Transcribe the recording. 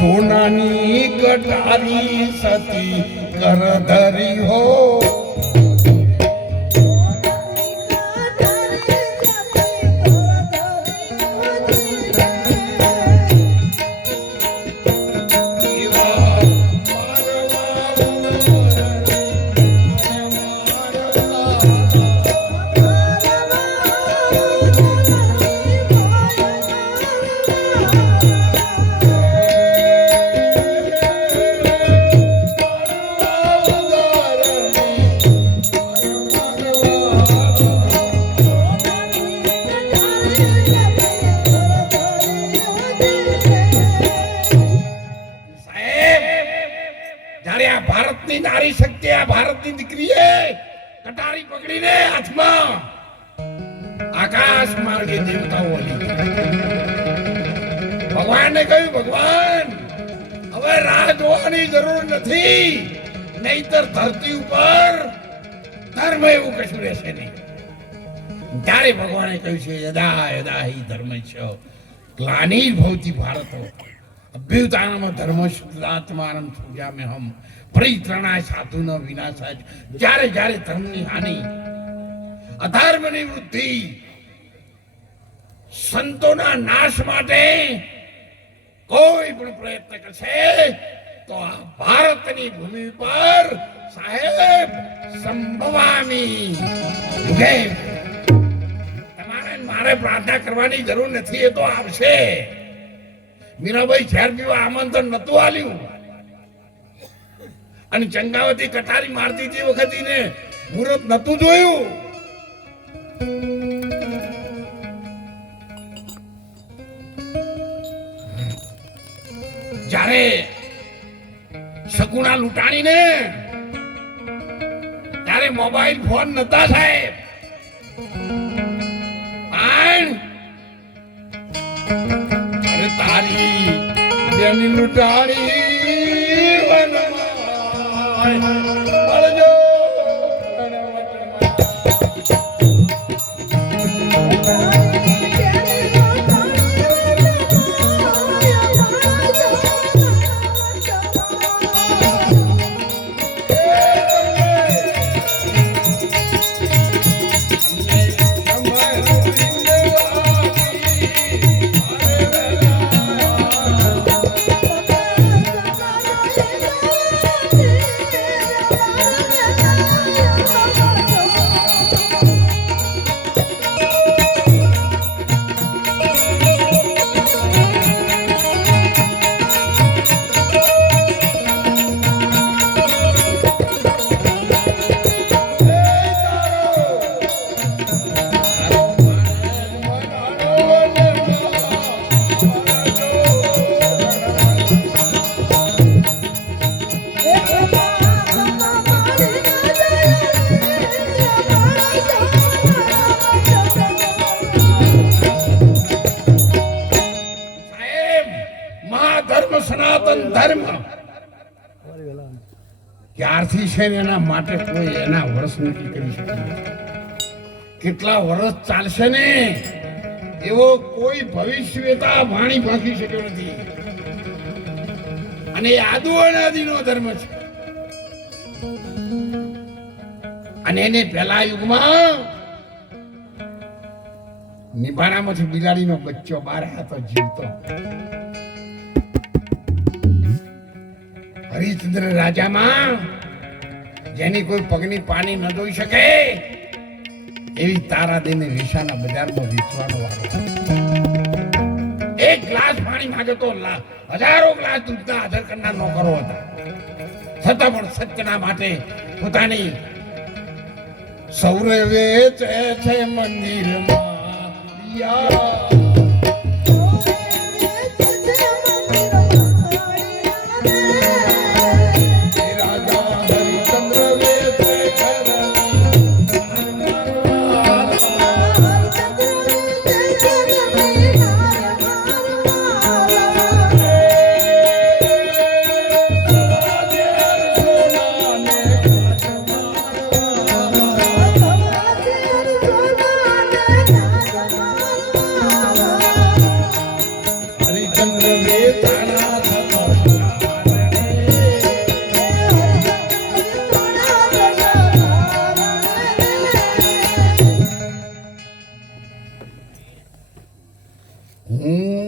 સોનાની કટારી સતી કરધરી હો ભારતની નારી શક્તિ આ ભારતની દીકરીએ કટારી પકડીને હાથમાં આકાશ માર્ગે દેવતાઓ વળી ભગવાનને કહ્યું ભગવાન હવે રાહ જોવાની જરૂર નથી નહીતર ધરતી ઉપર ધર્મ એવું કશું રહેશે નહીં ત્યારે ભગવાને કહ્યું છે યદા યદા હિ ધર્મસ્ય ગ્લાનિર્ભવતિ ભારત અભ્યુત્થાનમ ધર્મસ્યાત્માનં સૃજામ્યહમ પરિત્રાણાય સાધુનો વિનાશાય જ્યારે જ્યારે ધર્મની હાનિ અધર્મની વૃદ્ધિ સંતોના નાશ માટે કોઈ પણ પ્રયત્ન કરશે તો આ ભારતની ભૂમિ પર સાહેબ સંભવામી યુગે તમારે મારે પ્રાર્થના કરવાની જરૂર નથી એ તો આવશે મીરાબાઈ ઝેર પીવા આમંત્રણ નતું આલ્યું અને ચંગાવતી કટારી મારતી તે વખતે ને મુહૂર્ત નતું જોયું જ્યારે શકુણા લૂંટાણી ને ત્યારે મોબાઈલ ફોન નતા સાહેબ અરે તારી બેની લૂંટાણી સનાતન ધર્મ ક્યારથી છે ને એના માટે કોઈ એના વર્ષ નક્કી કરી શકે કેટલા વર્ષ ચાલશે ને એવો કોઈ ભવિષ્યતા વાણી ભાંકી શક્યો નથી અને આદુ અનાદિનો ધર્મ છે અને એને પહેલા યુગમાં નિભાણામાંથી બિલાડીનો બચ્ચો બહાર હતો જીવતો હરિચંદ્ર રાજામાં જેની કોઈ પગની પાણી ન ધોઈ શકે એવી તારા દેને વિશાના બજારમાં વેચવાનો વારો એક ગ્લાસ પાણી માંગે તો હજારો ગ્લાસ દૂધના હાજર કરનાર નોકરો હતા છતાં પણ સત્યના માટે પોતાની સૌરે વેચે છે મંદિરમાં યા હરિચંદ્ર વેતાણા થતા હું